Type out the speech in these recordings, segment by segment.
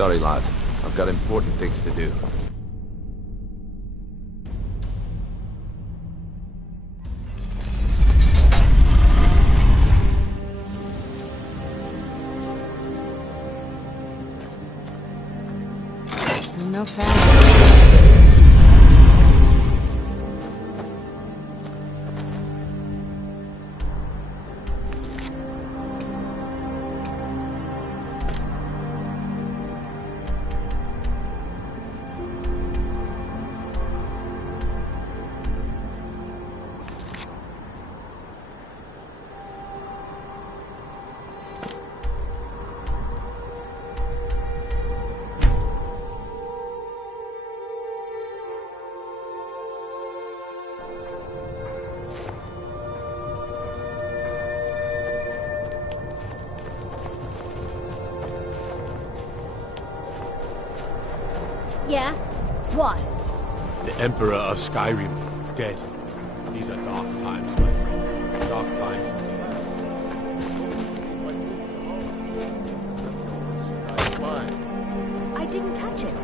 Sorry, lad. I've got important things to do. No fast. Yeah? What? The Emperor of Skyrim, dead. These are dark times, my friend. Dark times indeed. I didn't touch it.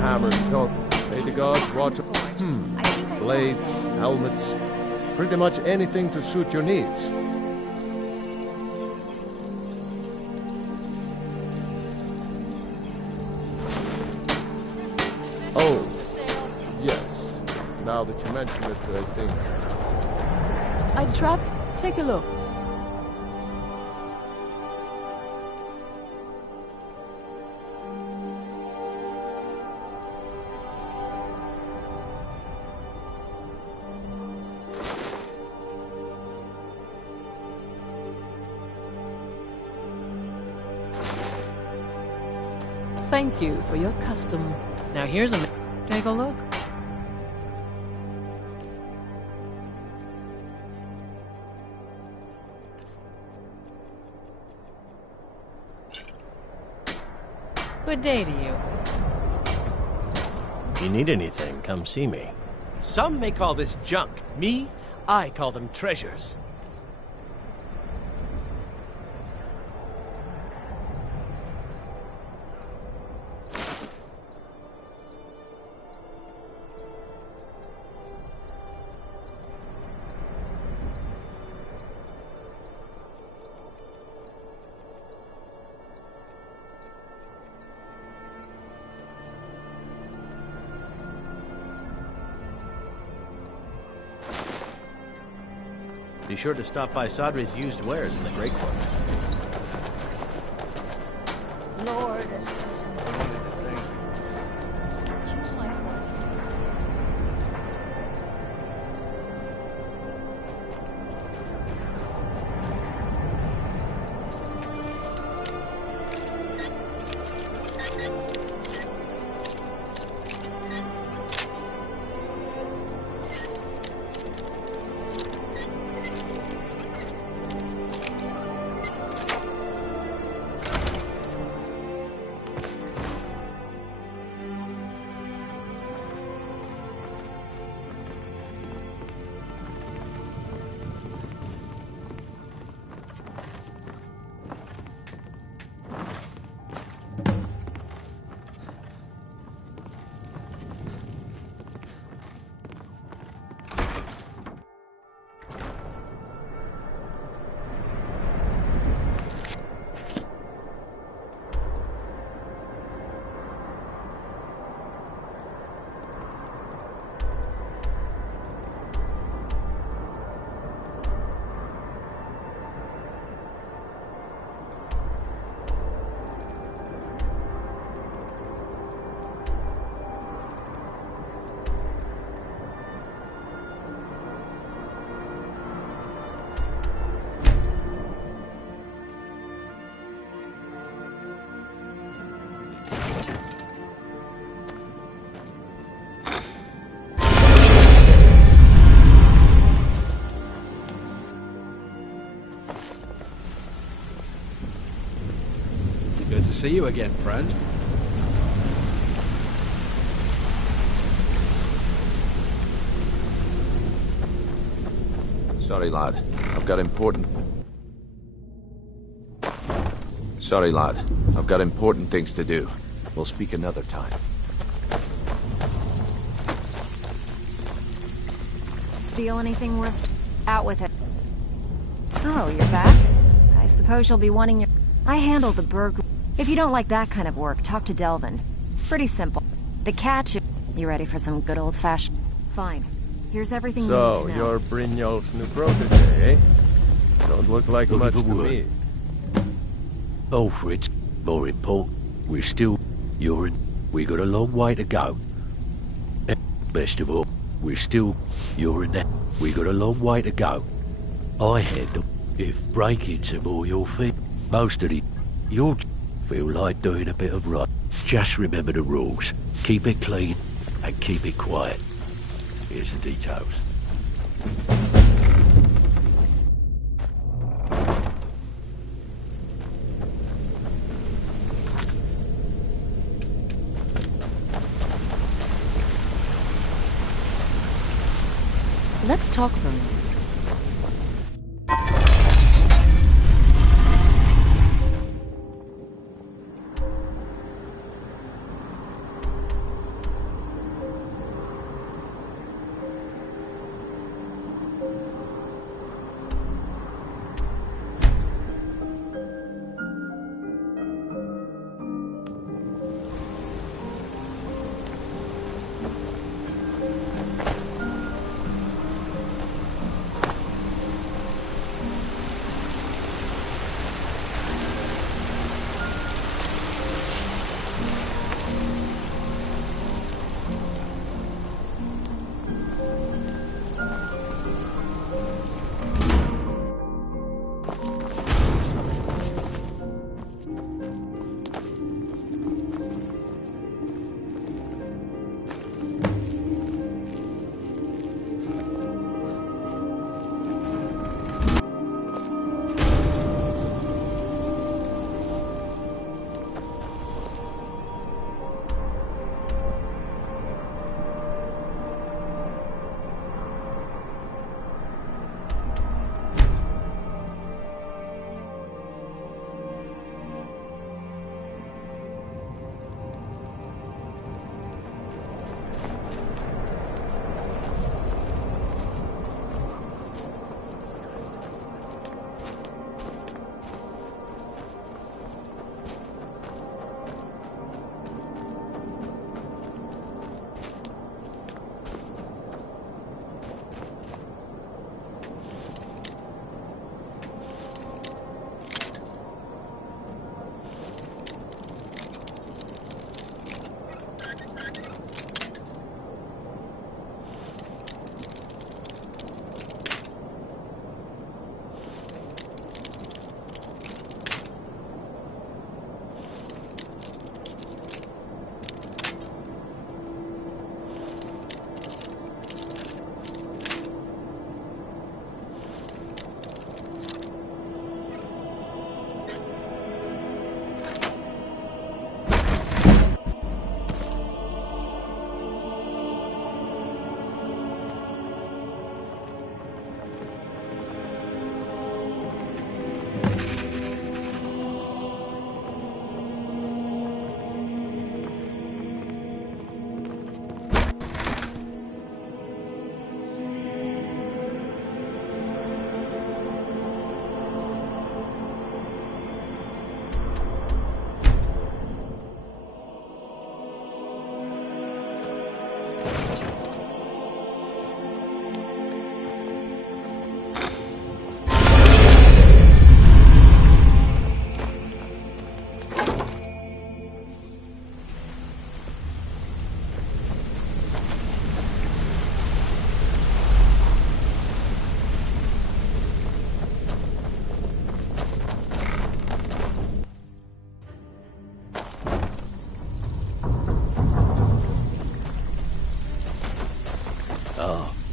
Hammers, tongues. May the gods watch. I think I Blades, helmets. Pretty much anything to suit your needs. Oh, yes. Now that you mention it, I think. Take a look. Thank you for your custom. Now here's a... Take a look. Good day to you. If you need anything, come see me. Some may call this junk. Me, I call them treasures. Be sure to stop by Sadri's used wares in the Great Court. Lord, Good to see you again, friend. Sorry, lad. I've got important... Sorry, lad. I've got important things to do. We'll speak another time. Steal anything worth... Out with it. Oh, you're back? I suppose you'll be wanting your... I handle the burg... If you don't like that kind of work, talk to Delvin. Pretty simple. The catch is... You ready for some good old-fashioned... Fine. Here's everything you need to So, know. you're Brynjolf's new protege, eh? Don't look like Looking much for to work. me. Alfred's more important. We're still... You're in... We got a long way to go. And best of all, we're still... You're in that... We got a long way to go. I handle... If break-ins are more your thing, most of the... You'll feel like doing a bit of right. Just remember the rules. Keep it clean and keep it quiet. Here's the details. Let's talk for a minute.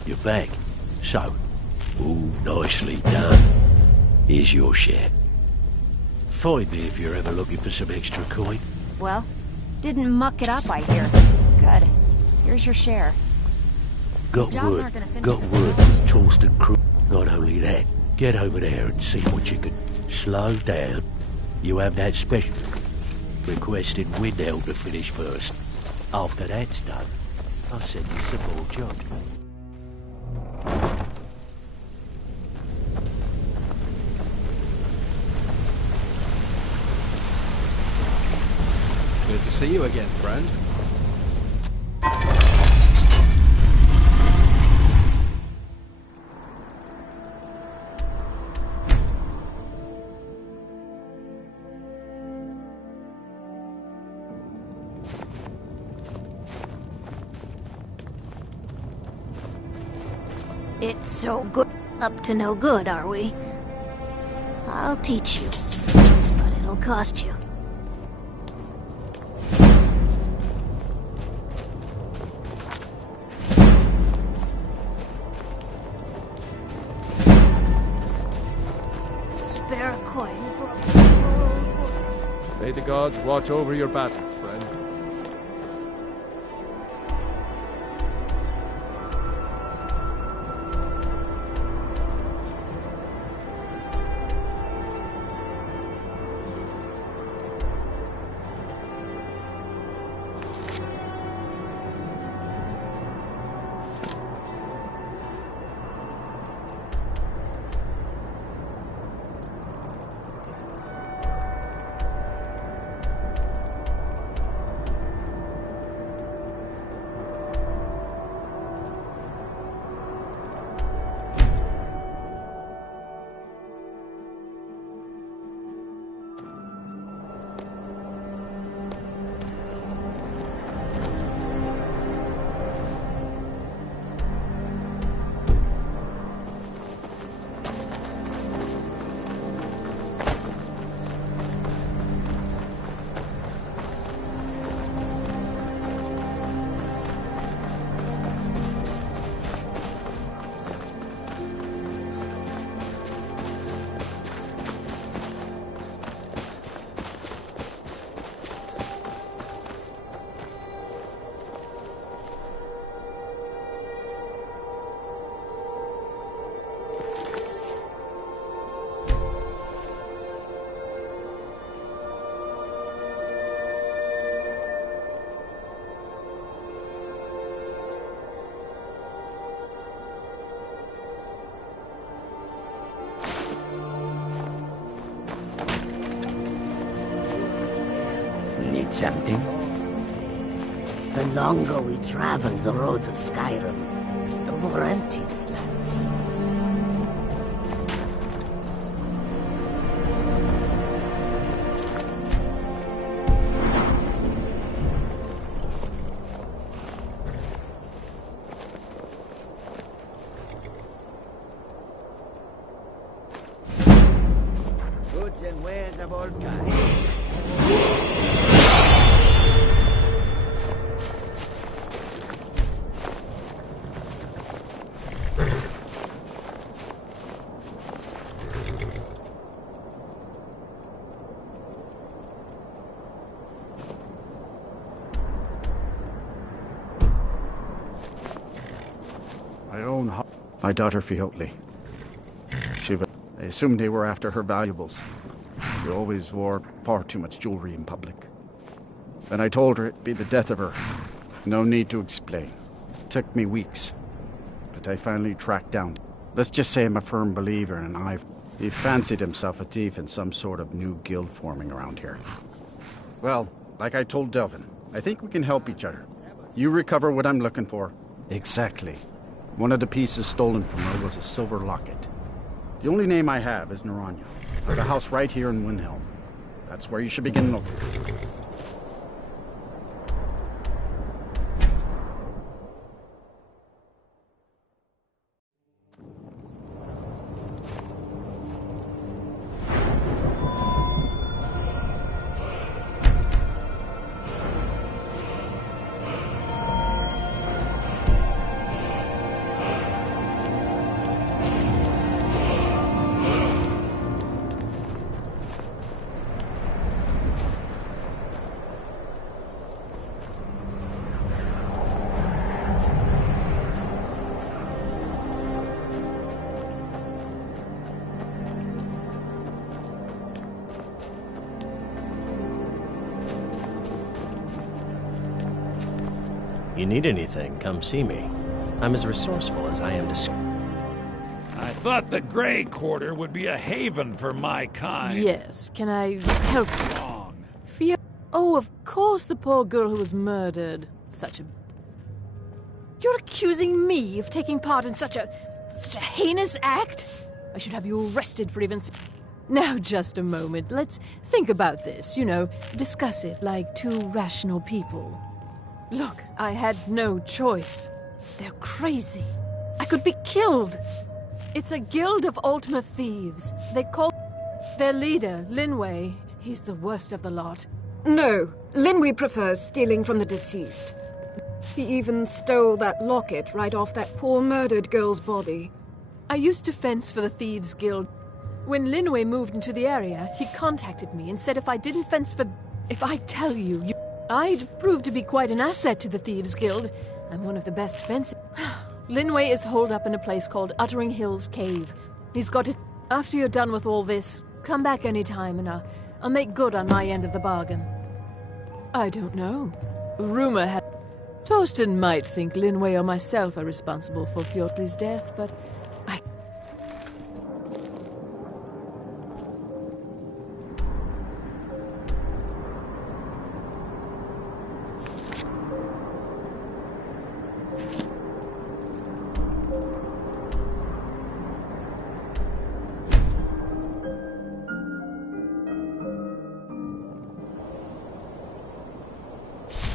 You're back. So, ooh, nicely done. Here's your share. Find me if you're ever looking for some extra coin. Well, didn't muck it up, I hear. Good. Here's your share. Got These jobs word. aren't gonna finish Got until- word from Charleston crew. Not only that, get over there and see what you can slow down. You have that special requested Windhelm to finish first. After that's done, I'll send you some more junk. Good to see you again, friend. It's so good. Up to no good, are we? I'll teach you, but it'll cost you. Spare a coin for a... May the gods watch over your battles, friend. Need something? The longer we travel the roads of Skyrim, the more empty this land seems. Goods and wares of all kinds. My daughter Fiotli. I assumed they were after her valuables. She always wore far too much jewelry in public. Then I told her it'd be the death of her. No need to explain. Took me weeks. But I finally tracked down. Let's just say I'm a firm believer in an eye. He fancied himself a thief in some sort of new guild forming around here. Well, like I told Delvin, I think we can help each other. You recover what I'm looking for. Exactly. One of the pieces stolen from her was a silver locket. The only name I have is Naranya. There's a house right here in Windhelm. That's where you should begin looking. You need anything, come see me. I'm as resourceful as I am I thought the Grey Quarter would be a haven for my kind. Yes, can I help you? Fear. Oh, of course, the poor girl who was murdered. Such a. You're accusing me of taking part in such a heinous act? I should have you arrested for even. Now, just a moment. Let's think about this, discuss it like two rational people. Look, I had no choice. They're crazy. I could be killed. It's a guild of Ultima Thieves. They call their leader, Linway. He's the worst of the lot. No, Linway prefers stealing from the deceased. He even stole that locket right off that poor murdered girl's body. I used to fence for the Thieves Guild. When Linway moved into the area, he contacted me and said if I didn't fence for... If I tell you, I'd prove to be quite an asset to the Thieves Guild. I'm one of the best fencers. Linway is holed up in a place called Uttering Hills Cave. He's got his... After you're done with all this, come back anytime and I'll make good on my end of the bargain. I don't know. Rumor had... Torsten might think Linway or myself are responsible for Fjordly's death, but...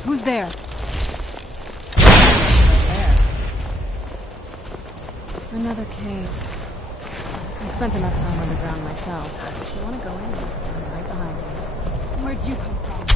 Who's there? Another cave. I've spent enough time underground myself. If you want to go in, I'm right behind you. Where'd you come from?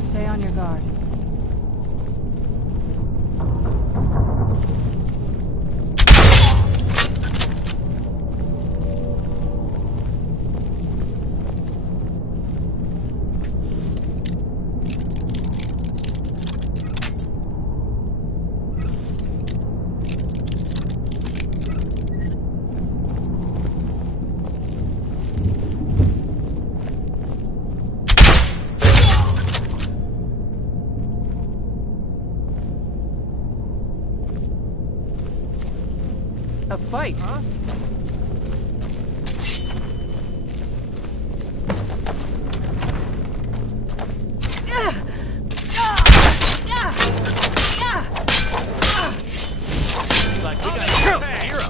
Stay on your guard. A fight, huh? Looks like we got a hero.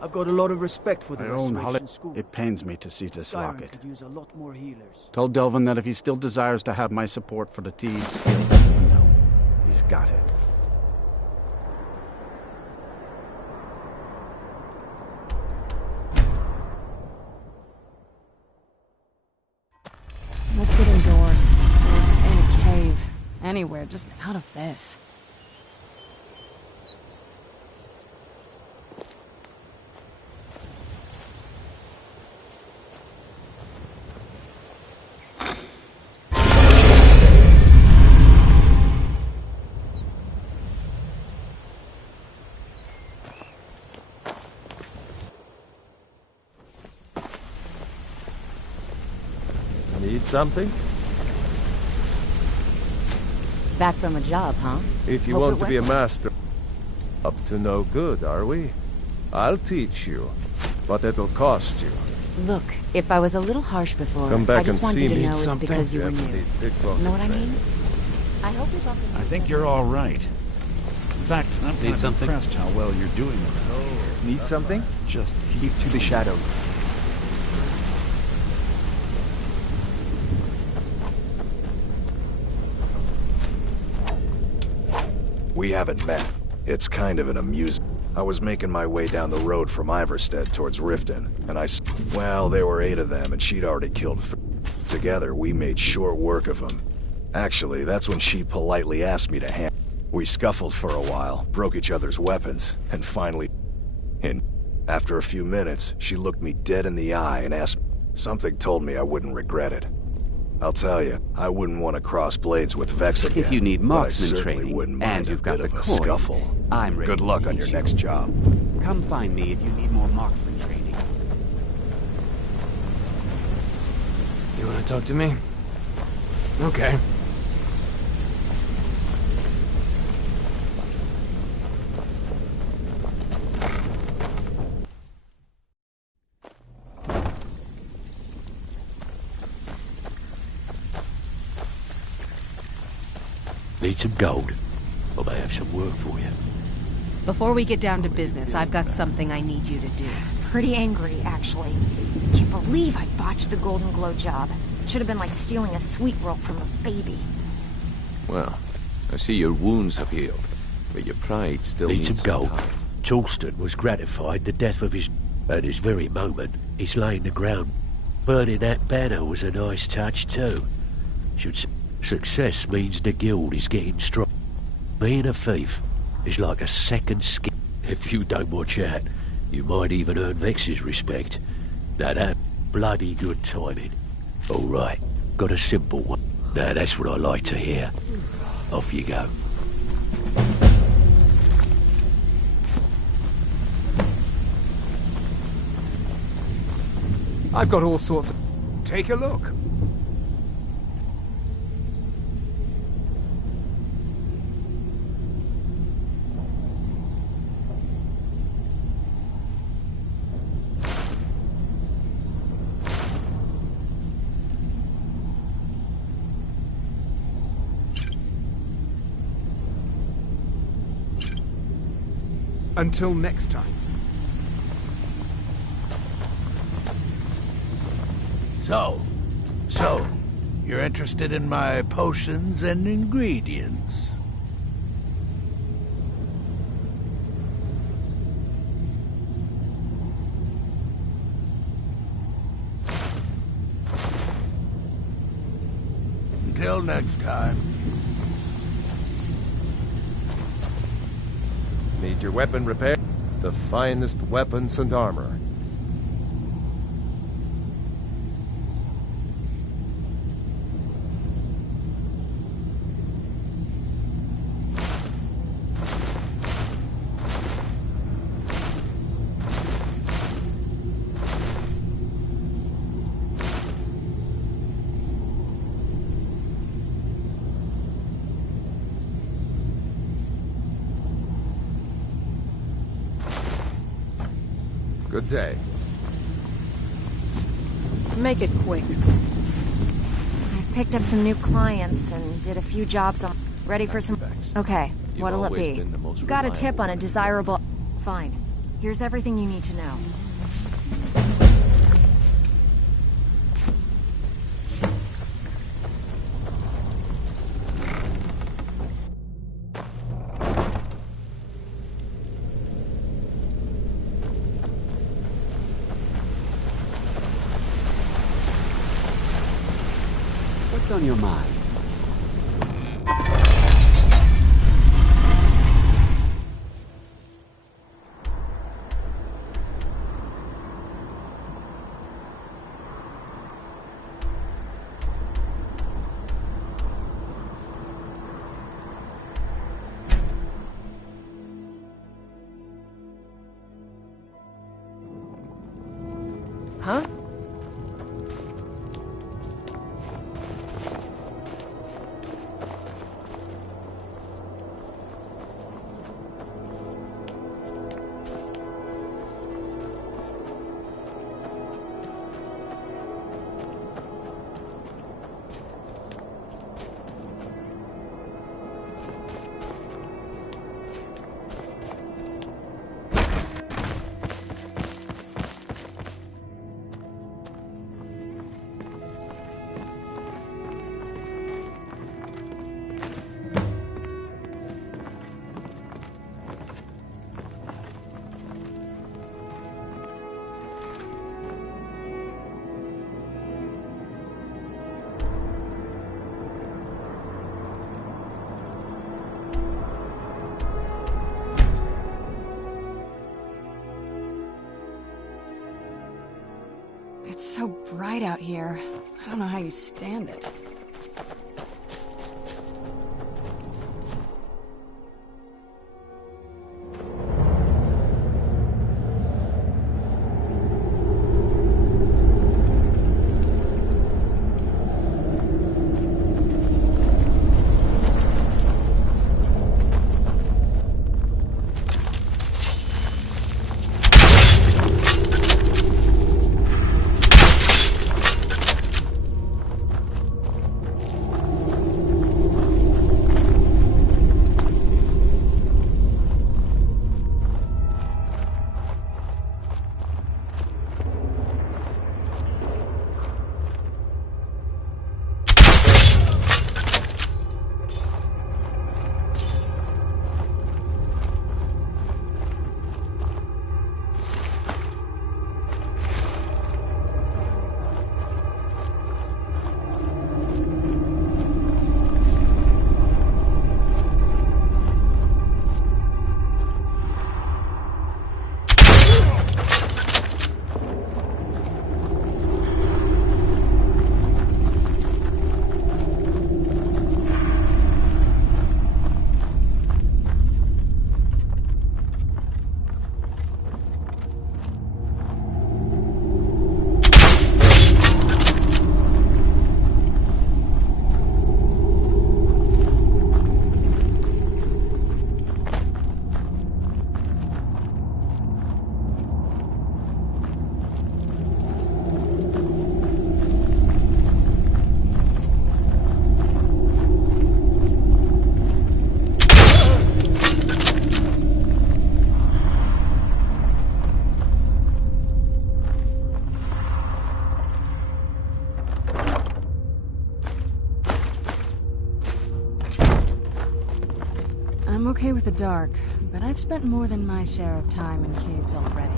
I've got a lot of respect for the My own restoration school. It pains me to see this Skyrim locket. could use a lot more healers. Tell Delvin that if he still desires to have my support for the thieves, he'll let him know. He's got it. Let's get indoors. In a cave. Anywhere, just out of this. Need something? Back from a job, huh? If you Hope want it to be a went well. master, up to no good, are we? I'll teach you, but it'll cost you. Look, if I was a little harsh before, Come back I just and wanted see you to me. know it's Something? because you Yeah, were new. need big You know what I training. mean? I hope we bump into I think you're all right. In fact, I'm kind of something? impressed how well you're doing around here. Need something? Just Keep to the shadows. We haven't met. It's kind of an amusing. I was making my way down the road from Iverstead towards Riften, and well, there were 8 of them, and she'd already killed 3. Together, we made short work of them. Actually, that's when she politely asked me to hand. We scuffled for a while, broke each other's weapons, and finally... And after a few minutes, she looked me dead in the eye and asked... Something told me I wouldn't regret it. I'll tell you, I wouldn't want to cross blades with Vex again. If you need but I marksman certainly training, wouldn't mind and you've a got bit the of a coin, scuffle. I'm ready Good to luck on teach your you. next job. Come find me if you need more marksman training. You want to talk to me? Okay. Need some gold? I may have some work for you. Before we get down to business, I've got something I need you to do. Pretty angry, actually. Can't believe I botched the Golden Glow job. Should have been like stealing a sweet roll from a baby. Well, I see your wounds have healed, but your pride still Need needs some gold. time. Charleston was gratified the death of his... At this very moment, he's laying the ground. Burning that banner was a nice touch too. Success means the guild is getting strong. Being a thief is like a second skin. If you don't watch out, you might even earn Vex's respect. Now that bloody good timing. All right, got a simple one. Now that's what I like to hear. Off you go. I've got all sorts of... Take a look. Until next time. So, you're interested in my potions and ingredients? Until next time. Need your weapon repaired? The finest weapons and armor. Good day. Make it quick. I've picked up some new clients and did a few jobs on... Ready for some... Okay, You've what'll it always be? been the most Got a tip reliable on a one. desirable... Fine. Here's everything you need to know. What's on your mind? Huh? It's so bright out here. I don't know how you stand it. I'm okay with the dark, but I've spent more than my share of time in caves already.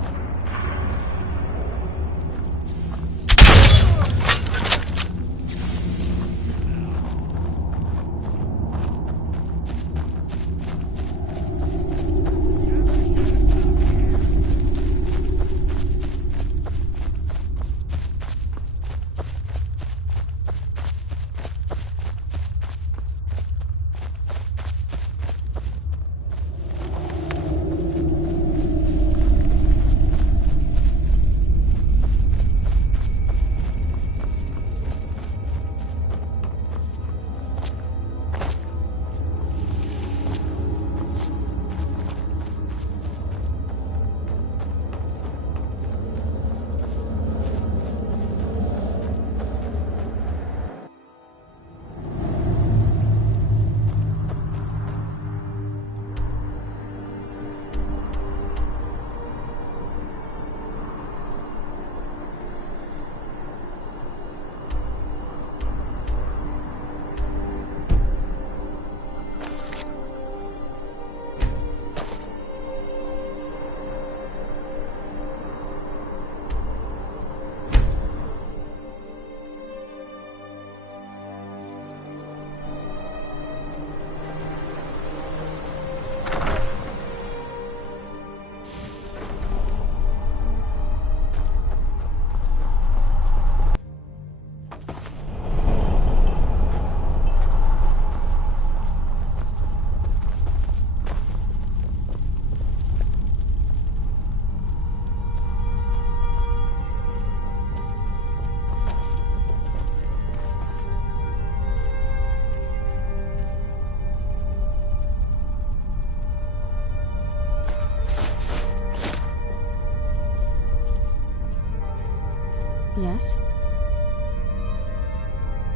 Yes?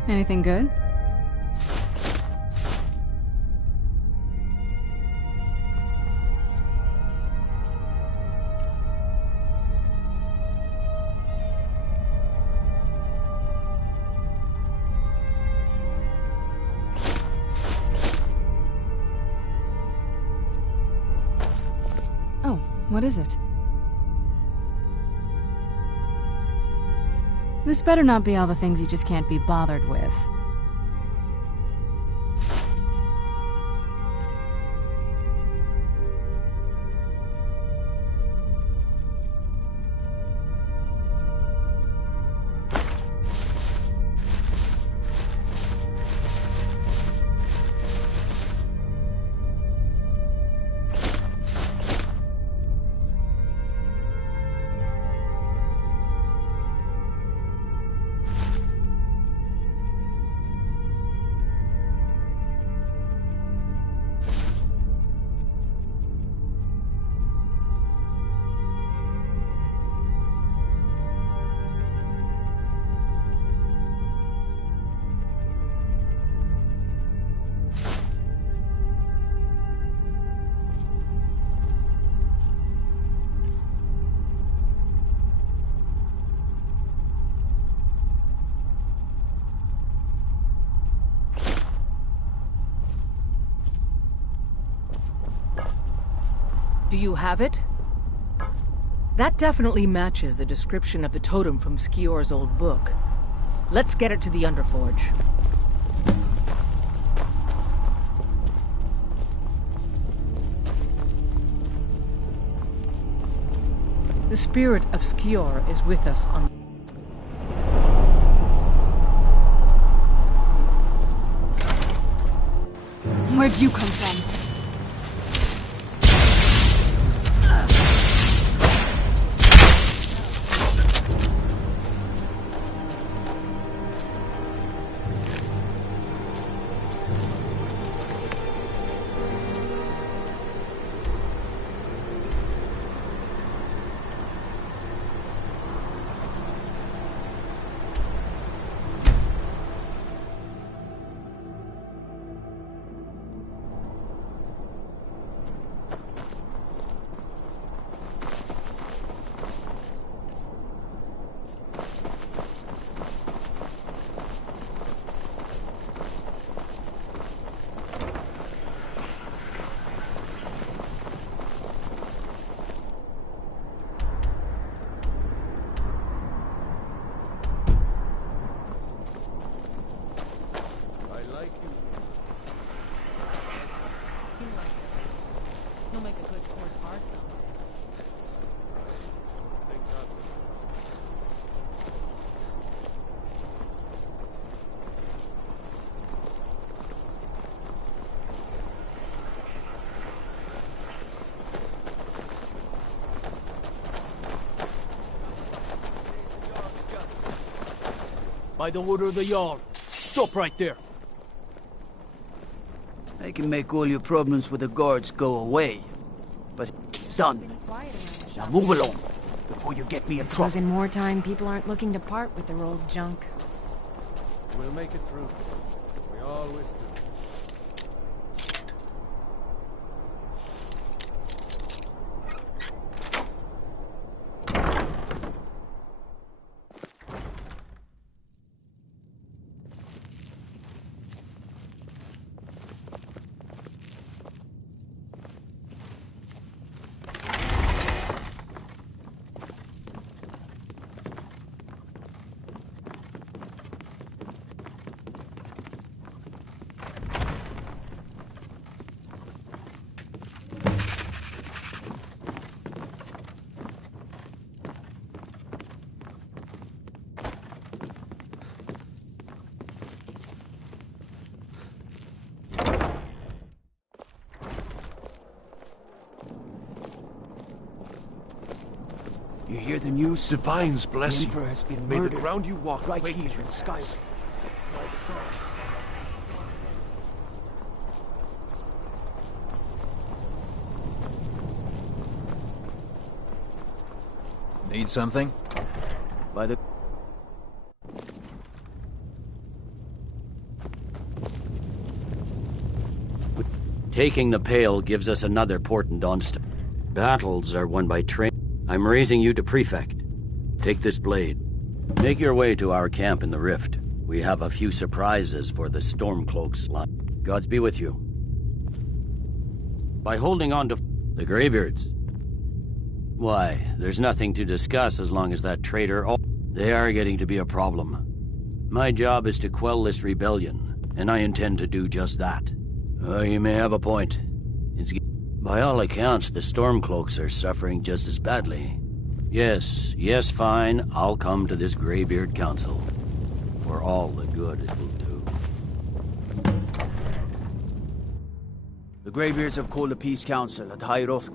Anything good? Oh, what is it? This better not be all the things you just can't be bothered with. Do you have it? That definitely matches the description of the totem from Skior's old book. Let's get it to the Underforge. The spirit of Skior is with us on... Where'd you come from? By the order of the Jarl. Stop right there. I can make all your problems with the guards go away. But it's done. Now move along, before you get me in trouble. In wartime, people aren't looking to part with their old junk. We'll make it through. We always do. You hear the news? Divines bless The you. Emperor has been May murdered the ground you walk right quake here at your in Skyrim. steps. Need something? By the... Taking the Pale gives us another portent on battles are won by train. I'm raising you to prefect. Take this blade. Make your way to our camp in the Rift. We have a few surprises for the Stormcloaks. Gods be with you. By holding on to the Greybeards. Why, there's nothing to discuss as long as that traitor... They are getting to be a problem. My job is to quell this rebellion, and I intend to do just that. You may have a point. By all accounts, the Stormcloaks are suffering just as badly. Yes, fine. I'll come to this Greybeard Council. For all the good it will do. The Greybeards have called a peace council at High Roth.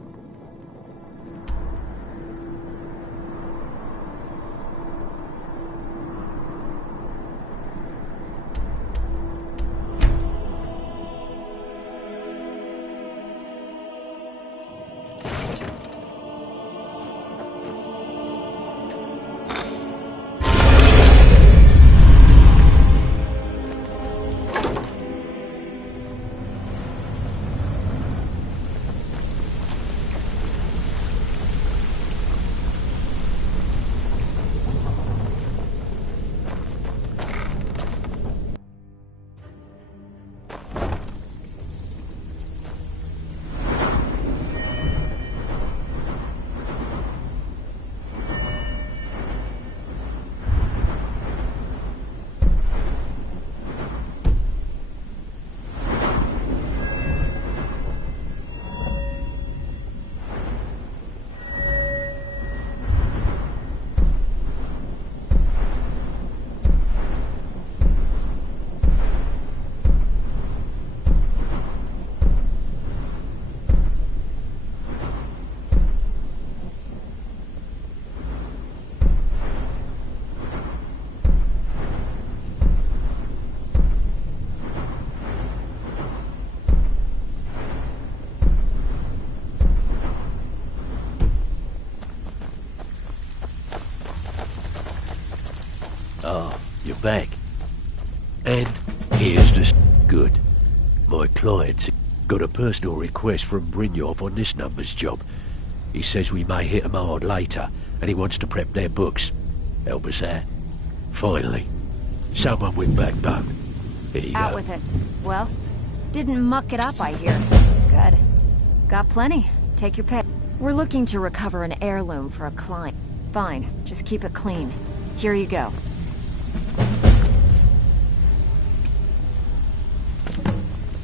You're back. And here's the good. My client's got a personal request from Brynjolf on this numbers job. He says we may hit 'em hard later, and he wants to prep their books. Help us out. Finally, someone with backbone. Here you Out go. with it. Well, didn't muck it up, I hear. Good. Got plenty. Take your pick. We're looking to recover an heirloom for a client. Fine, just keep it clean. Here you go.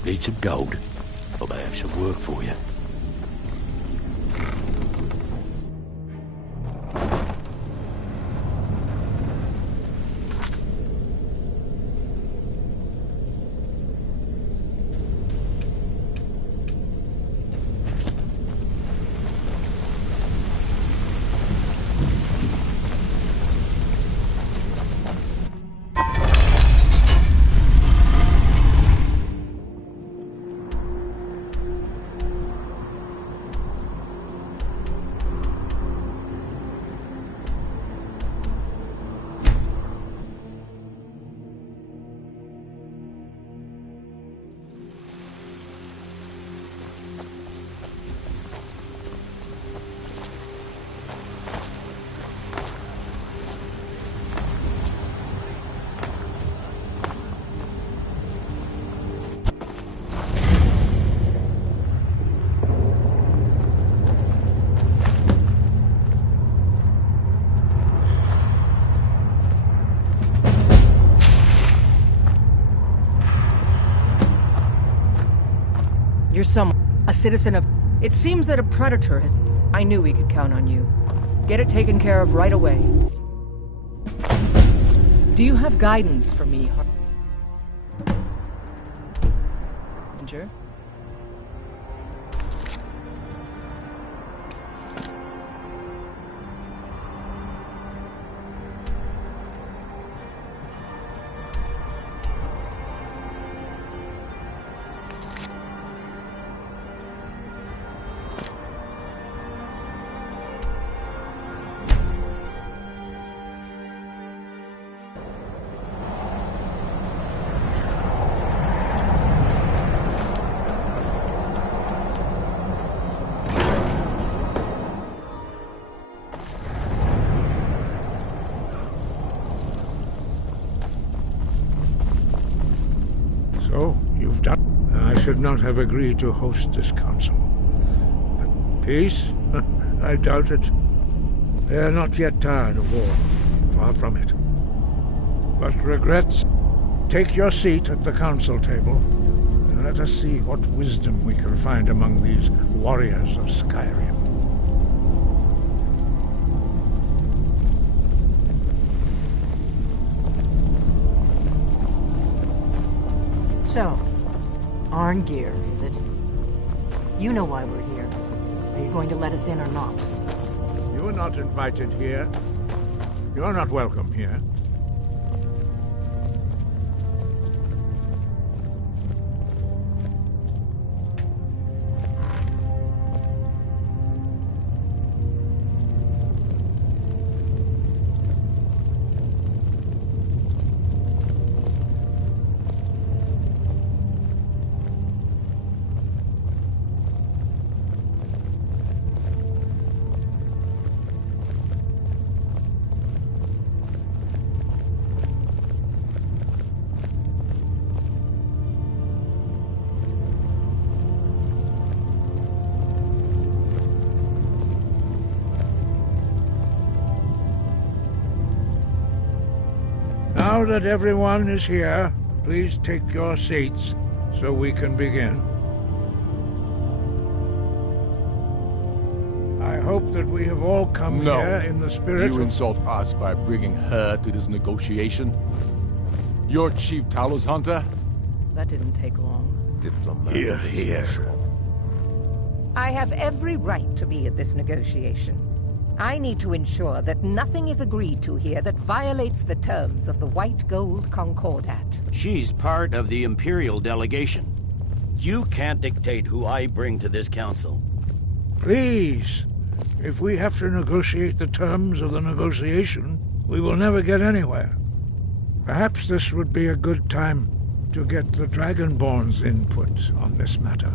Need some gold? I may have some work for you. You're a citizen of... It seems that a predator has... I knew we could count on you. Get it taken care of right away. Do you have guidance for me, Harbinger? should not have agreed to host this council. Peace? I doubt it. They are not yet tired of war. Far from it. But regrets, take your seat at the council table, and let us see what wisdom we can find among these warriors of Skyrim. So, Arngir, is it? You know why we're here. Are you going to let us in or not? You are not invited here. You are not welcome here. Now that everyone is here, please take your seats so we can begin. I hope that we have all come here in the spirit You of... insult us by bringing her to this negotiation? You're Chief Talos Hunter? That didn't take long. Here, here. I have every right to be at this negotiation. I need to ensure that nothing is agreed to here that violates the terms of the White Gold Concordat. She's part of the Imperial delegation. You can't dictate who I bring to this council. Please, if we have to negotiate the terms of the negotiation, we will never get anywhere. Perhaps this would be a good time to get the Dragonborn's input on this matter.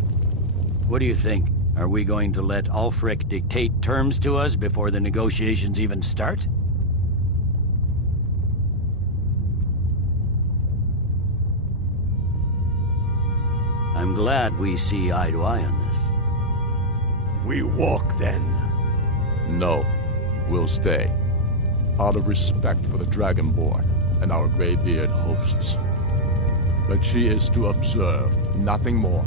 What do you think? Are we going to let Ulfric dictate terms to us before the negotiations even start? I'm glad we see eye to eye on this. We walk then. No, we'll stay. Out of respect for the Dragonborn and our graybeard hosts. But she is to observe, nothing more.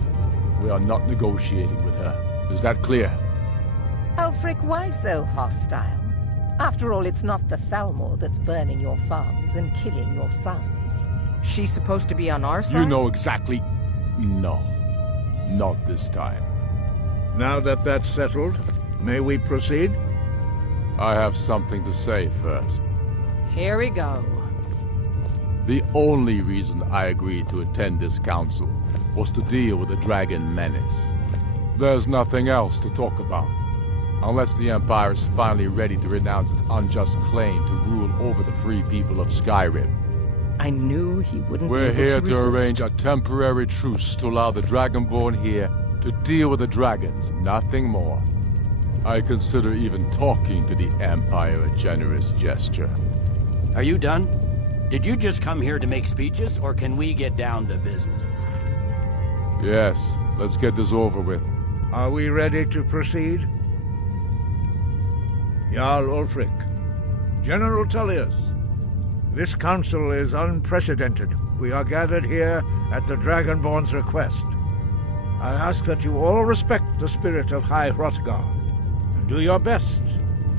We are not negotiating with her. Is that clear? Ulfric, why so hostile? After all, it's not the Thalmor that's burning your farms and killing your sons. She's supposed to be on our side? You know exactly... No. Not this time. Now that that's settled, may we proceed? I have something to say first. Here we go. The only reason I agreed to attend this council was to deal with the dragon menace. There's nothing else to talk about. Unless the Empire is finally ready to renounce its unjust claim to rule over the free people of Skyrim. I knew he wouldn't We're be able here to to resist. arrange a temporary truce to allow the Dragonborn here to deal with the dragons, nothing more. I consider even talking to the Empire a generous gesture. Are you done? Did you just come here to make speeches, or can we get down to business? Yes, let's get this over with. Are we ready to proceed? Jarl Ulfric, General Tullius, this council is unprecedented. We are gathered here at the Dragonborn's request. I ask that you all respect the spirit of High Hrothgar, and do your best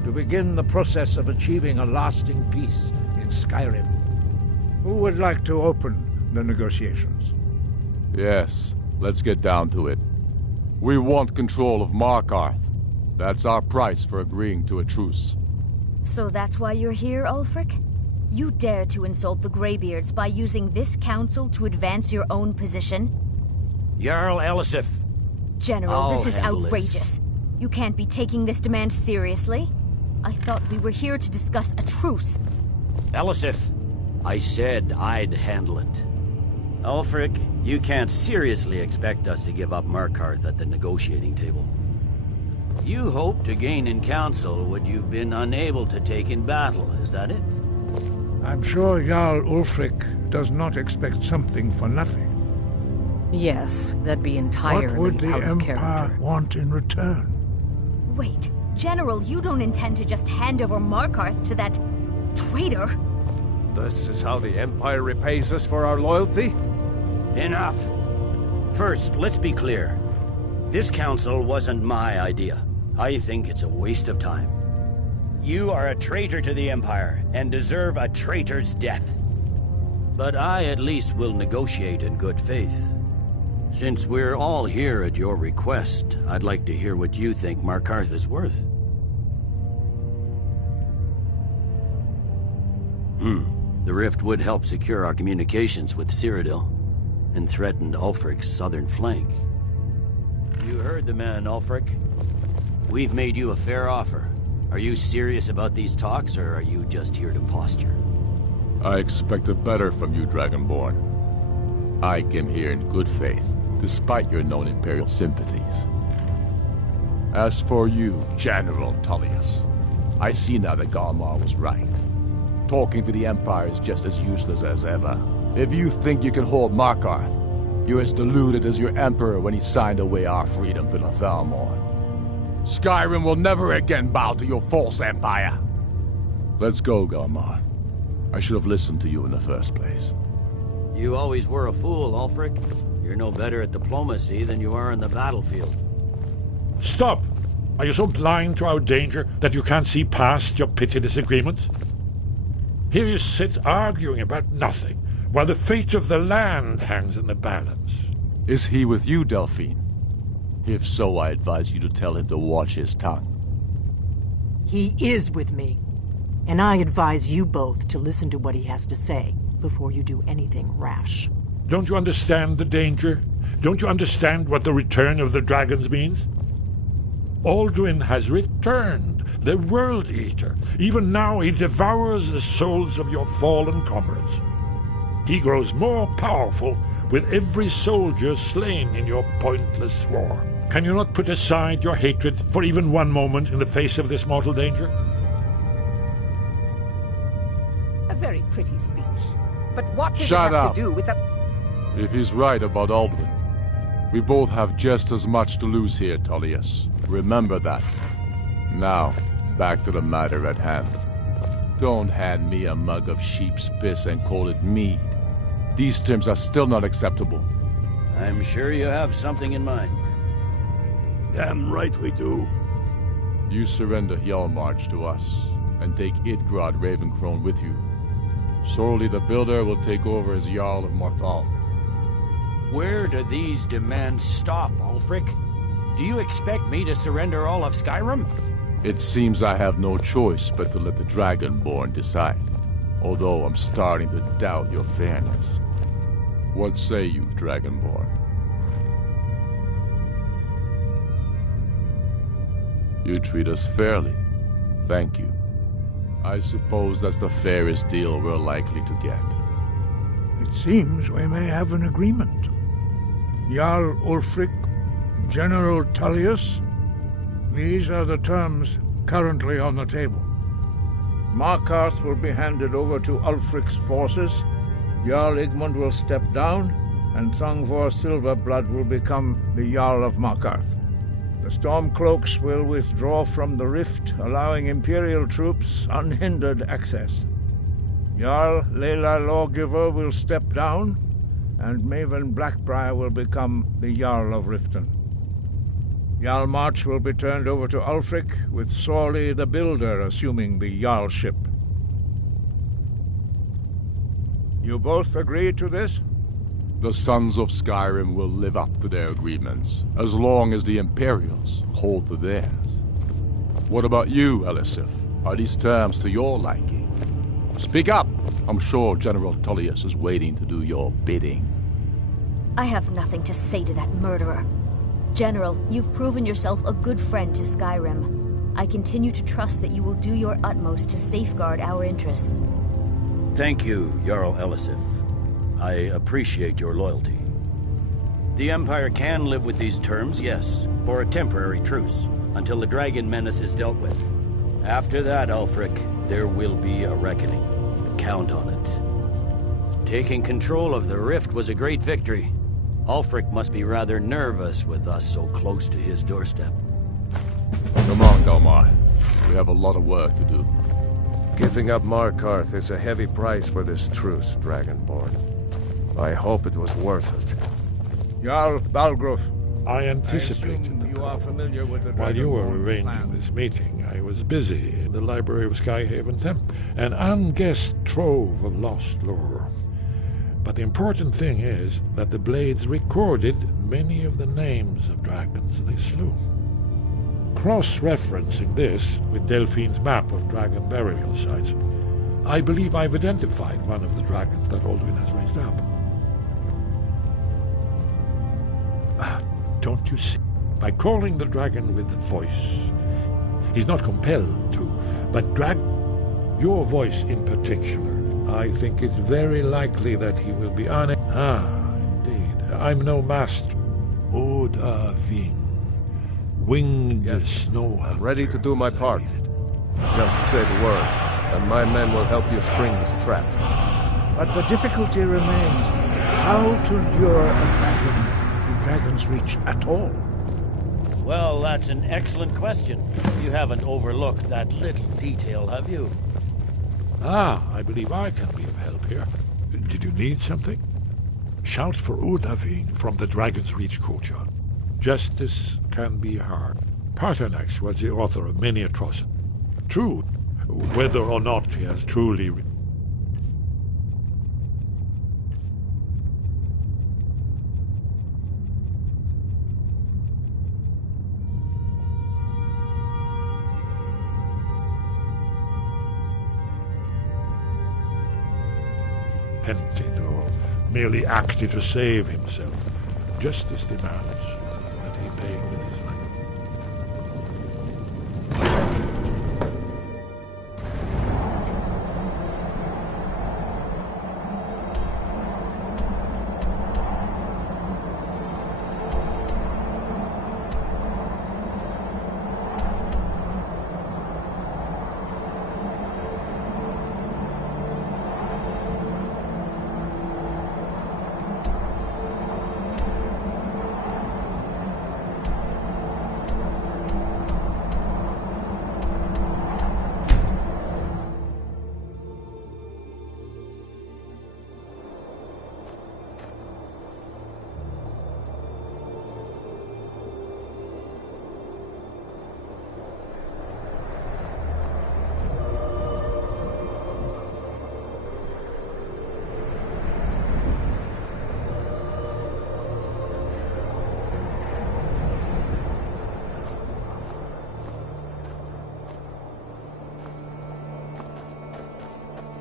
to begin the process of achieving a lasting peace in Skyrim. Who would like to open the negotiations? Yes, let's get down to it. We want control of Markarth. That's our price for agreeing to a truce. So that's why you're here, Ulfric? You dare to insult the Greybeards by using this council to advance your own position? Jarl Elisif. General, this is handle outrageous. You can't be taking this demand seriously. I thought we were here to discuss a truce. Elisif, I said I'd handle it. Ulfric, you can't seriously expect us to give up Markarth at the negotiating table. You hope to gain in council what you've been unable to take in battle, is that it? I'm sure Jarl Ulfric does not expect something for nothing. Yes, that'd be entirely What would the out of Empire character. want in return? Wait, General, you don't intend to just hand over Markarth to that traitor? This is how the Empire repays us for our loyalty? Enough. First, let's be clear. This council wasn't my idea. I think it's a waste of time. You are a traitor to the Empire and deserve a traitor's death. But I at least will negotiate in good faith. Since we're all here at your request, I'd like to hear what you think Markarth is worth. The rift would help secure our communications with Cyrodiil, and threatened Ulfric's southern flank. You heard the man, Ulfric. We've made you a fair offer. Are you serious about these talks, or are you just here to posture? I expected better from you, Dragonborn. I came here in good faith, despite your known Imperial sympathies. As for you, General Tullius, I see now that Galmar was right. Talking to the Empire is just as useless as ever. If you think you can hold Markarth, you're as deluded as your Emperor when he signed away our freedom to the Thalmor. Skyrim will never again bow to your false empire. Let's go, Galmar. I should have listened to you in the first place. You always were a fool, Ulfric. You're no better at diplomacy than you are in the battlefield. Stop! Are you so blind to our danger that you can't see past your petty disagreements? Here you sit arguing about nothing, while the fate of the land hangs in the balance. Is he with you, Delphine? If so, I advise you to tell him to watch his tongue. He is with me. And I advise you both to listen to what he has to say before you do anything rash. Don't you understand the danger? Don't you understand what the return of the dragons means? Alduin has returned, the World Eater. Even now he devours the souls of your fallen comrades. He grows more powerful with every soldier slain in your pointless war. Can you not put aside your hatred for even one moment in the face of this mortal danger? A very pretty speech. But what does Shut it have up. to do with the... If he's right about Alduin, we both have just as much to lose here, Tullius. Remember that. Now, back to the matter at hand. Don't hand me a mug of sheep's piss and call it mead. These terms are still not acceptable. I'm sure you have something in mind. Damn right we do. You surrender Hjalmarch to us, and take Idgrod Ravencrone with you. Sorli the Builder will take over as Jarl of Morthal. Where do these demands stop, Ulfric? Do you expect me to surrender all of Skyrim? It seems I have no choice but to let the Dragonborn decide, although I'm starting to doubt your fairness. What say you, Dragonborn? You treat us fairly. Thank you. I suppose that's the fairest deal we're likely to get. It seems we may have an agreement. Jarl Ulfric, General Tullius, these are the terms currently on the table. Markarth will be handed over to Ulfric's forces, Jarl Igmund will step down, and Thongvor Silverblood will become the Jarl of Markarth. The Stormcloaks will withdraw from the rift, allowing Imperial troops unhindered access. Jarl Layla Lawgiver will step down, and Maven Blackbriar will become the Jarl of Riften. Hjalmarch will be turned over to Ulfric, with Sorli the Builder assuming the Jarlship. You both agree to this? The Sons of Skyrim will live up to their agreements, as long as the Imperials hold to theirs. What about you, Elisif? Are these terms to your liking? Speak up! I'm sure General Tullius is waiting to do your bidding. I have nothing to say to that murderer. General, you've proven yourself a good friend to Skyrim. I continue to trust that you will do your utmost to safeguard our interests. Thank you, Jarl Elisif. I appreciate your loyalty. The Empire can live with these terms, yes, for a temporary truce, until the dragon menace is dealt with. After that, Ulfric, there will be a reckoning. Count on it. Taking control of the Rift was a great victory, Ulfric must be rather nervous with us so close to his doorstep. Come on, Delmar. We have a lot of work to do. Giving up Markarth is a heavy price for this truce, Dragonborn. I hope it was worth it. Jarl Balgruf. I anticipated that. You are familiar with the While you were Dragonborn arranging plan. this meeting, I was busy in the library of Skyhaven Temple, an unguessed trove of lost lore. But the important thing is that the blades recorded many of the names of dragons they slew. Cross-referencing this with Delphine's map of dragon burial sites, I believe I've identified one of the dragons that Alduin has raised up. Don't you see? By calling the dragon with the voice, he's not compelled to, but your voice in particular, I think it's very likely that he will be indeed. I'm no master. Odahviing, winged snow hunter. I'm ready to do my part. Just say the word, and my men will help you spring this trap. But the difficulty remains how to lure a dragon to Dragon's Reach at all. Well, that's an excellent question. You haven't overlooked that little detail, have you? I believe I can be of help here. Did you need something? Shout for Odahviing from the Dragon's Reach courtyard. Justice can be hard. Paternax was the author of many atrocities. True, whether or not he has truly... repented or merely acted to save himself. Justice demands that he pay with his life.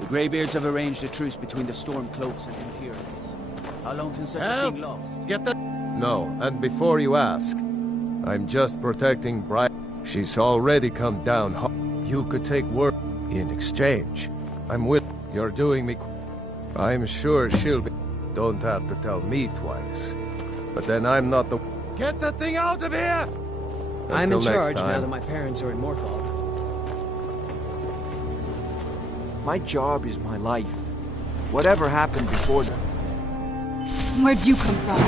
The Greybeards have arranged a truce between the Stormcloaks and Imperials. How long can such a thing last? Get that? No, and before you ask, I'm just protecting Bright. She's already come down. You could take work in exchange. I'm with. You're doing me. I'm sure she'll be. Don't have to tell me twice. But then I'm not the. Get that thing out of here! I'm in Until next charge now time. that my parents are in Morthal. My job is my life. Whatever happened before that. Where'd you come from?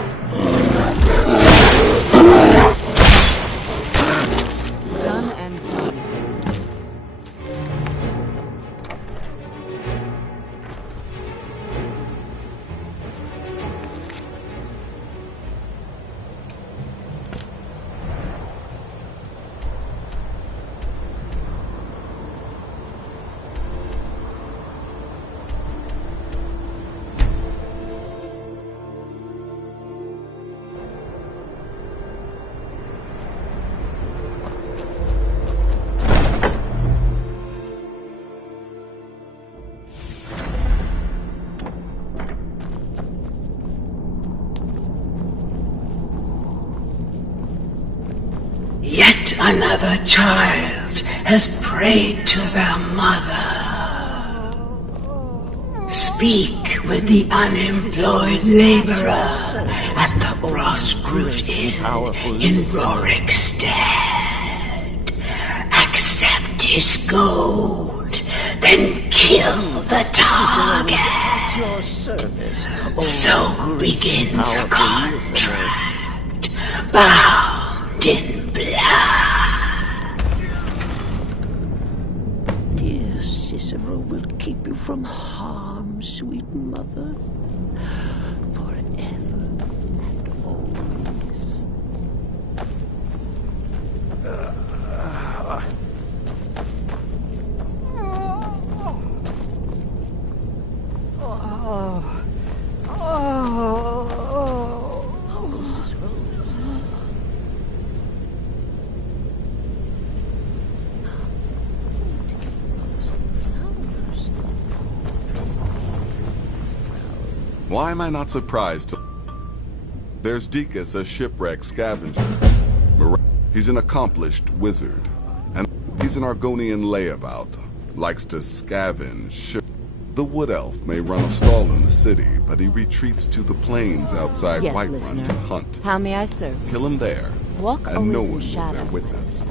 Done and done. Yet another child has prayed to their mother. Speak with the unemployed laborer at the Frostgroot Inn in Rorikstead. Accept his gold, then kill the target. at your service. So begins a contract, bound in blood. Dear Cicero will keep you from harm, sweet mother, forever and always. Why am I not surprised to... There's Deacus, a shipwreck scavenger. He's an accomplished wizard. And he's an Argonian layabout. Likes to scavenge ship. The wood elf may run a stall in the city, but he retreats to the plains outside Yes, Whiterun listener. to hunt. How may I serve? Kill him there, Walk and always no in one will shadow. bear witness.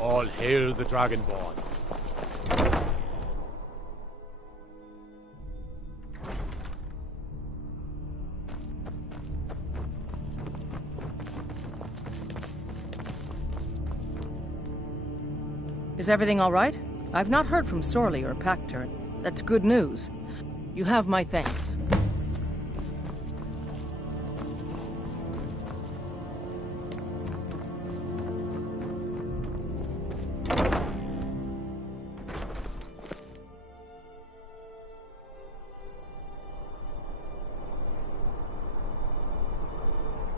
All hail the Dragonborn. Is everything all right? I've not heard from Sorley or Pactor. That's good news. You have my thanks.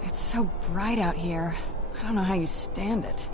It's so bright out here. I don't know how you stand it.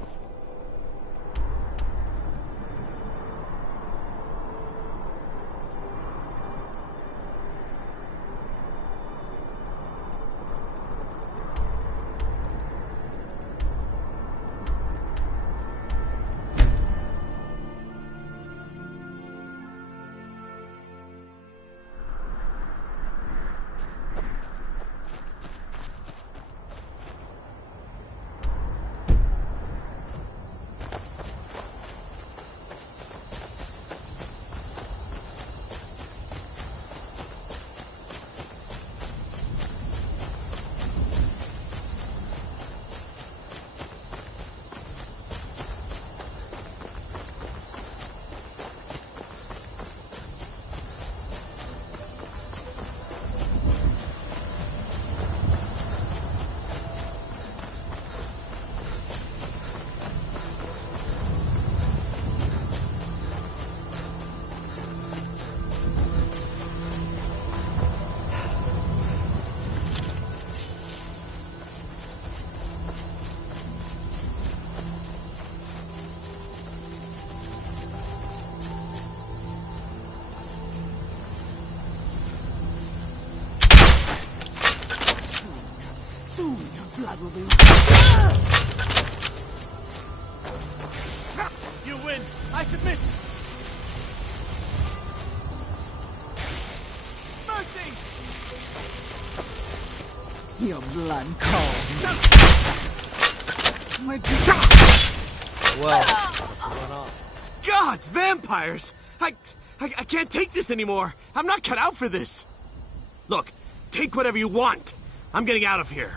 Soon your blood will be... You win. I submit. Mercy! Your blood calls. Well, what's going on? Gods, vampires! I can't take this anymore. I'm not cut out for this. Look, take whatever you want. I'm getting out of here.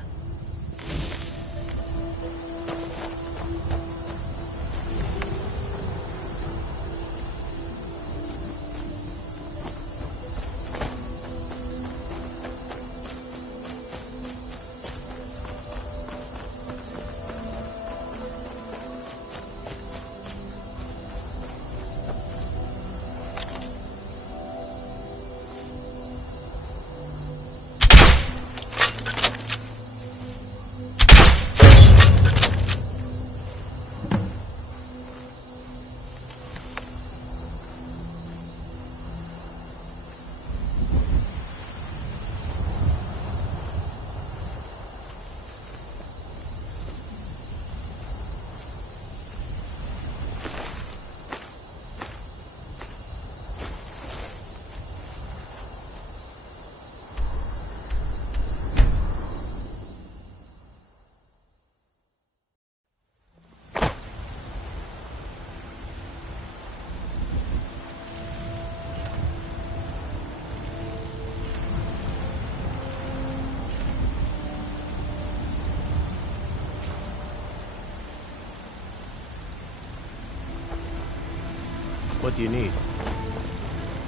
What do you need?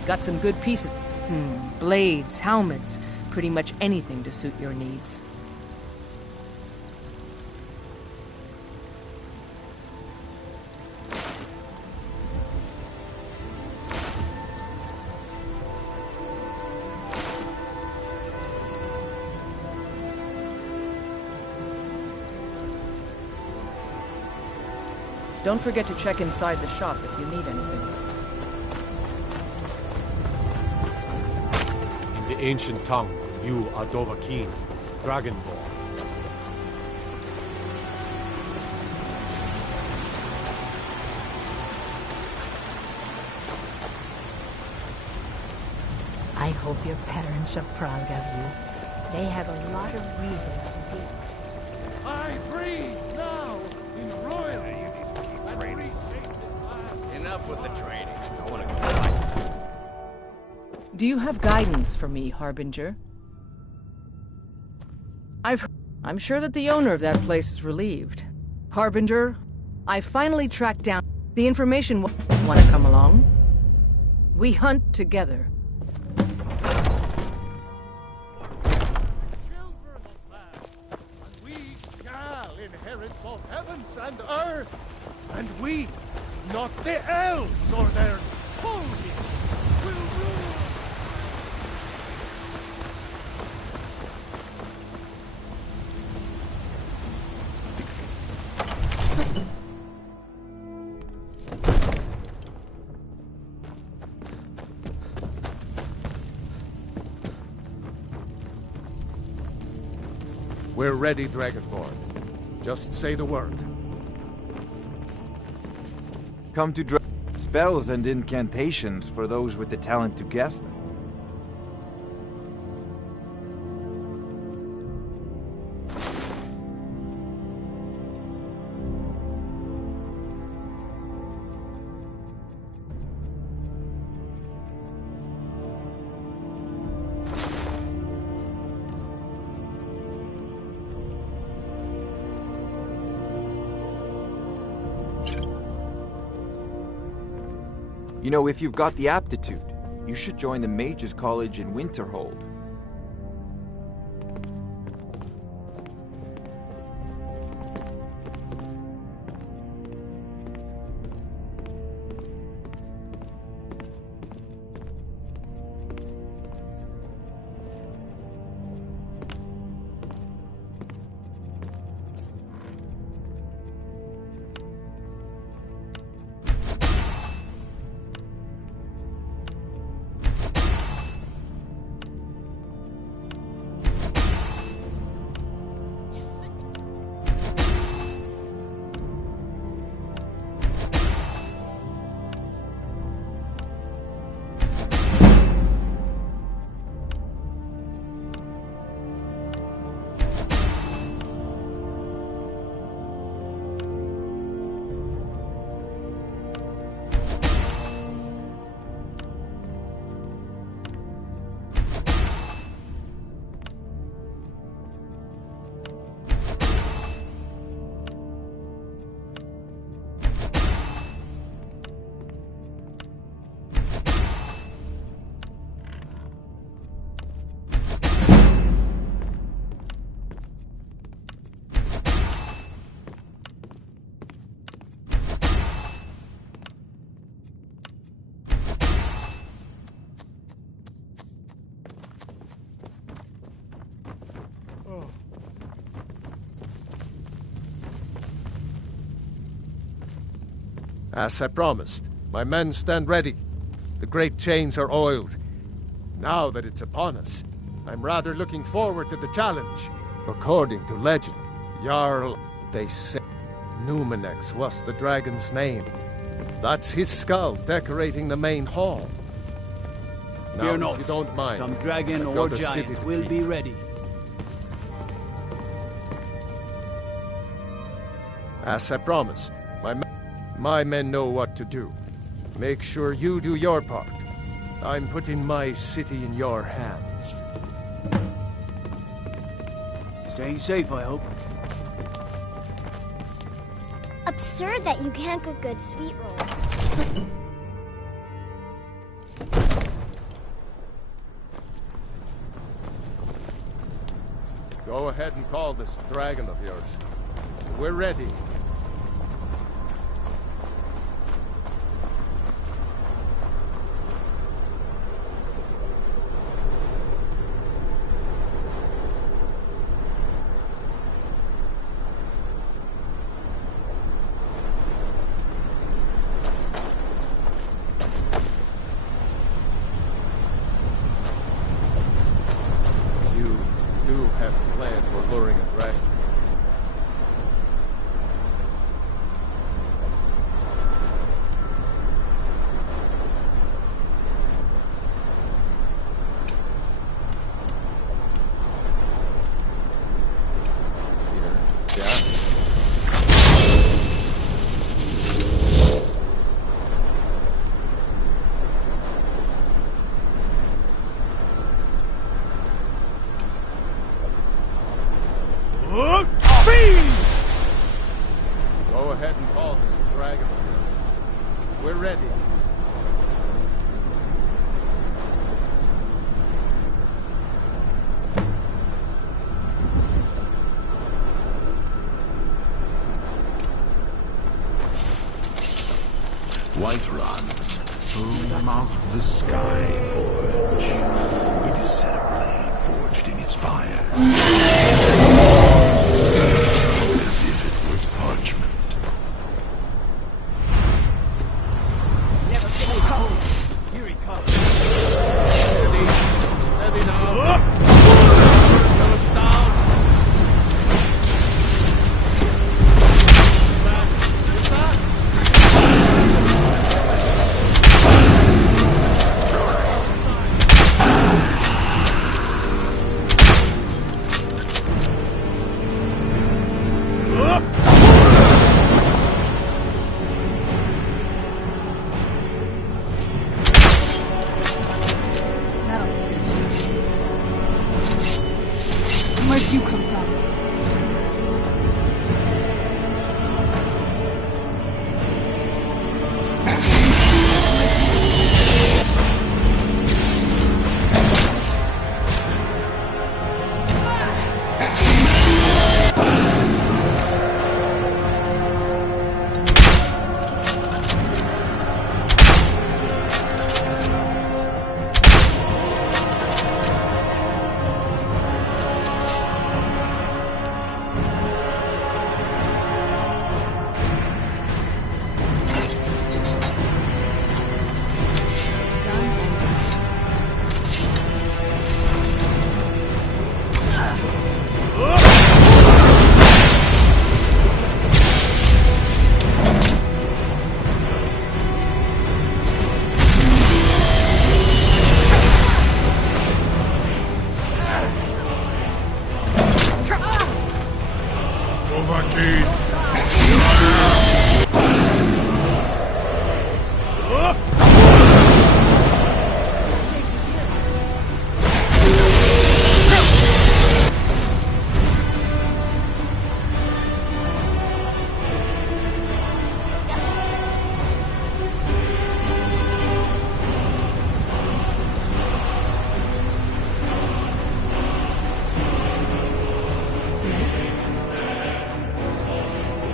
Got some good pieces. Blades, helmets, pretty much anything to suit your needs. Don't forget to check inside the shop if you need anything. In the ancient tongue, you are Dovahkiin, Dragonborn. I hope your parents are proud of you. They have a lot of reasons to be. I breathe now in royal. You need to keep training. Enough with the training. I want to go fight. Do you have guidance for me, Harbinger? I'm sure that the owner of that place is relieved. Harbinger, I finally tracked down the information. Want to come along? We hunt together. Inherit both heavens and earth, and we, not the elves or their holdings, will rule. We're ready, Dragonborn. Just say the word. Come to spells and incantations for those with the talent to guess them. You know, if you've got the aptitude, you should join the Mages College in Winterhold. As I promised, my men stand ready. The great chains are oiled. Now that it's upon us, I'm rather looking forward to the challenge. According to legend, Jarl, they say, Numenex was the dragon's name. That's his skull decorating the main hall. Fear Now, not. if you don't mind, Come dragon I've or got a city giant, to we'll keep. be ready. As I promised, my men know what to do. Make sure you do your part. I'm putting my city in your hands. Staying safe, I hope. Absurd that you can't cook good sweet rolls. Go ahead and call this dragon of yours. We're ready. Go ahead and call this dragon of yours. We're ready. Whiterun, through the mouth of the Sky Forge. It is set a blade forged in its fires. As if it were parchment. Never feel cold. Here he comes. Steady. Steady now. Phillips down. What's that? Where'd you come from?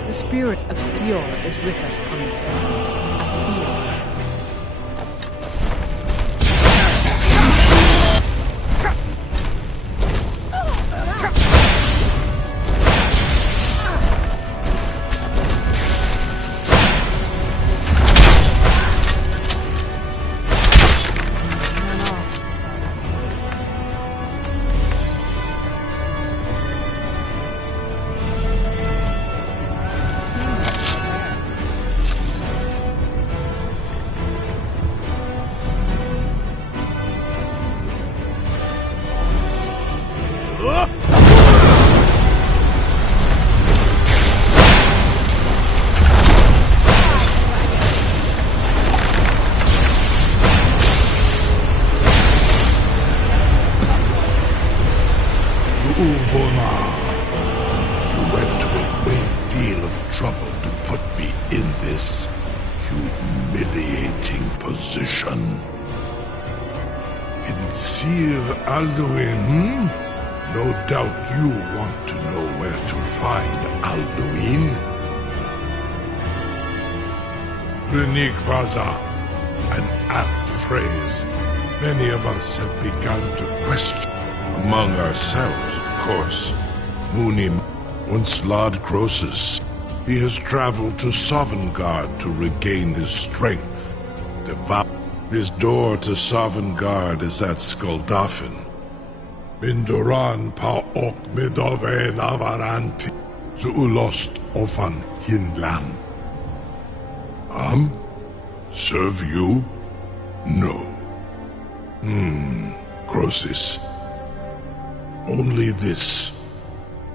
The spirit of Skjor is with us on this planet. I feel it. You went to a great deal of trouble to put me in this humiliating position. Vincir Alduin, No doubt you want to know where to find Alduin? Renik Vaza, an apt phrase. Many of us have begun to question. Among ourselves, of course. Munim, once Lord Croesus. He has traveled to Sovngarde to regain his strength. His door to Sovngarde is at Skuldafn. Mindoran pa ok midove navaranti zuulost ofan hinlan. Serve you? No. Croesus. Only this.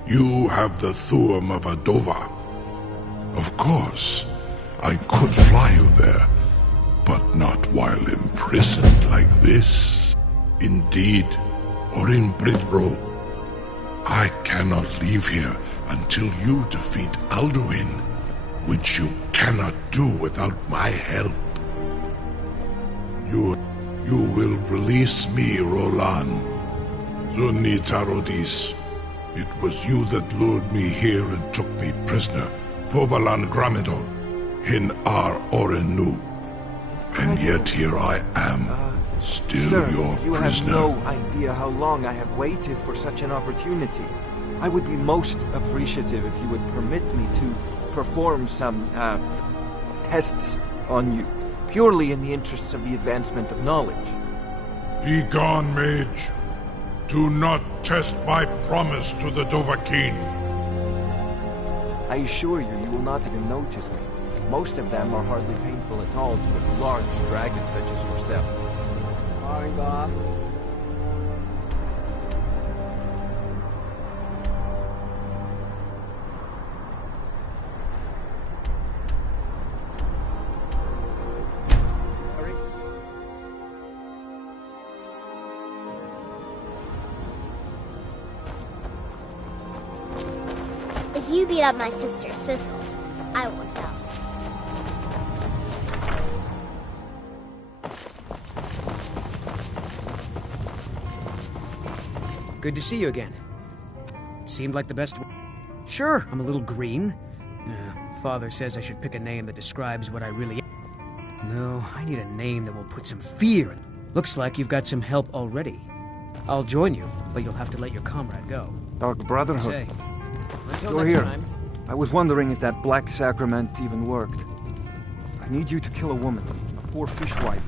You have the Thuum of Adova. Of course, I could fly you there, but not while imprisoned like this. Indeed, or in Bridbro. I cannot leave here until you defeat Alduin, which you cannot do without my help. You will release me, Roland. Zunitarodis. It was you that lured me here and took me prisoner. Vobalan Gramido, Hin Ar Orenu. And yet here I am, still Sir, your you prisoner. have no idea how long I have waited for such an opportunity. I would be most appreciative if you would permit me to perform some, tests on you, purely in the interests of the advancement of knowledge. Be gone, mage. Do not test my promise to the Dovahkiin. I assure you, you will not even notice me. Most of them are hardly painful at all to a large dragon such as yourself. Sorry, Bob. If you beat up my sister, Sissel, I won't help. Good to see you again. Seemed like the best. Sure, I'm a little green. Father says I should pick a name that describes what I really am. No, I need a name that will put some fear in. Looks like you've got some help already. I'll join you, but you'll have to let your comrade go. Dark Brotherhood. Say. Until You're next here. time. I was wondering if that black sacrament even worked. I need you to kill a woman, a poor fishwife.